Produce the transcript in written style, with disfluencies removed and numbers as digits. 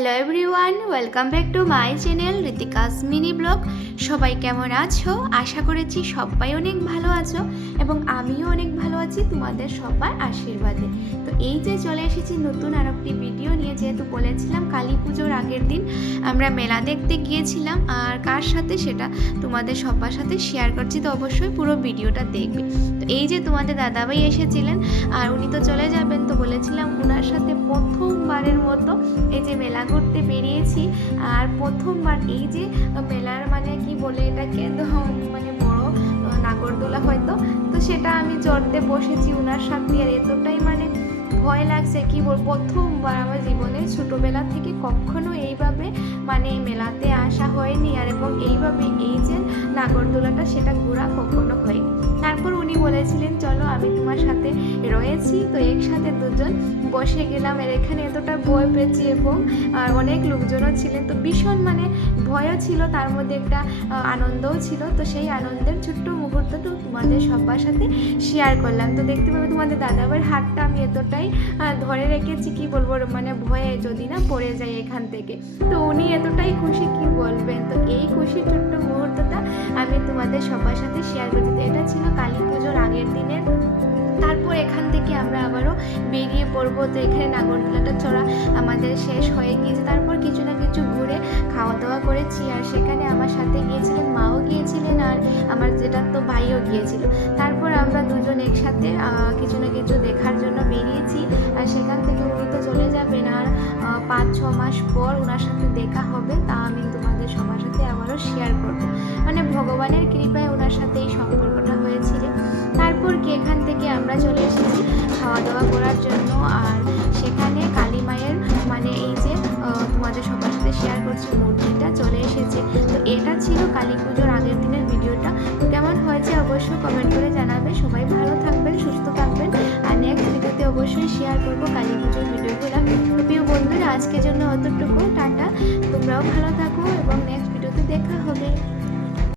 Hello everyone, welcome back to my channel Ritika's mini blog. সবাই কেমন আছো? আশা করেছি সবাই অনেক ভালো আছো এবং আমিও অনেক ভালো আছি তোমাদের সবার আশীর্বাদে। তো এই যে চলে এসেছি নতুন আর একটি ভিডিও নিয়ে। যেহেতু বলেছিলাম কালী পুজোর আগের দিন আমরা মেলা দেখতে গিয়েছিলাম, আর কার সাথে সেটা তোমাদের সবার সাথে শেয়ার করছি, তো অবশ্যই পুরো ভিডিওটা দেখবে। তো এই যে তোমাদের দাদাভাই এসেছিলেন আর উনি তো চলে যাবেন, তো বলেছিলাম ওনার সাথে প্রথমবারের মতো এই যে মেলা ঘুরতে বেরিয়েছি। আর প্রথমবার এই যে মেলার মানে কি বলে এটাকে, মানে বড় নাগরদোলা হয়তো, তো সেটা আমি চড়তে বসেছি ওনার সাথে। আর এতটাই মানে ভয় লাগছে কি বল, প্রথমবার আমার জীবনে ছোটোবেলা থেকে কখনো এইভাবে মানে মেলাতে আসা হয়নি, আর এবং এইভাবে এই যে নাগরদোলাটা সেটা ঘোরা কখনো হয়নি। তারপর উনি বলেছিলেন চলো আমি তোমার সাথে রয়েছি, তো একসাথে দুজন বসে গেলাম। আর এখানে এতটা ভয় পেয়েছি এবং অনেক লোকজনও ছিলেন, তো ভীষণ মানে ভয়ও ছিল, তার মধ্যে একটা আনন্দও ছিল। তো সেই আনন্দের ছোট্ট মুহূর্তটা তোমাদের সবার সাথে শেয়ার করলাম। তো দেখতে পাবে তোমাদের দাদাভাইয়ের হাতটা আমি এতটাই ধরে রেখেছি কি বলবো, মানে ভয়ে যদি না পড়ে যায় এখান থেকে। তো উনি এতটাই খুশি কি বলবেন। তো এই খুশির ছোট্ট মুহূর্তটা আমি তোমাদের সবার সাথে শেয়ার করছি। তো এটা ছিল কালী পুজোর আগের দিনের। তারপর এখান থেকে আমরা আবারও বেরিয়ে পড়বো। তো এখানে নাগরদোলাটা চড়া আমাদের শেষ হয়ে গিয়েছে। তারপর কিছু না কিছু ঘুরে খাওয়া দাওয়া করেছি, আর সেখানে আমার সাথে গিয়েছিলেন মাও গিয়েছিলেন, আর আমার যেটা তো ভাইও গিয়েছিল। তারপর আমরা দুজন একসাথে কিছু না কিছু দেখার জন্য বেরিয়েছি। আর সেখান থেকে উনি তো চলে যাবেন, আর 5-6 মাস পর ওনার সাথে দেখা হবে, তা আমি তোমাদের সবার সাথে আবারও শেয়ার করবো। মানে ভগবানের কৃপায় ওনার সাথে এই সম্পর্কটা হয়েছিল। তারপর কি এখান থেকে আমরা চলে এসেছি খাওয়া দাওয়া করার জন্য। আর সেখানে কালী মায়ের মানে এই যে তোমাদের সবার সাথে শেয়ার করছি মূর্তিটা চলে এসেছে। তো এটা ছিল কালী পুজোর আগের দিনের ভিডিওটা। তো কেমন হয়েছে অবশ্যই কমেন্ট করে জানাবে। সবাই ভালো থাকবেন, সুস্থ থাকবেন, আর নেক্সট ভিডিওতে অবশ্যই শেয়ার করবো কালী পুজোর ভিডিওগুলো। তো প্রিয় বন্ধুরা, আজকের জন্য অতটুকু, টাটা। তোমরাও ভালো থাকো এবং নেক্সট ভিডিওতে দেখা হবে।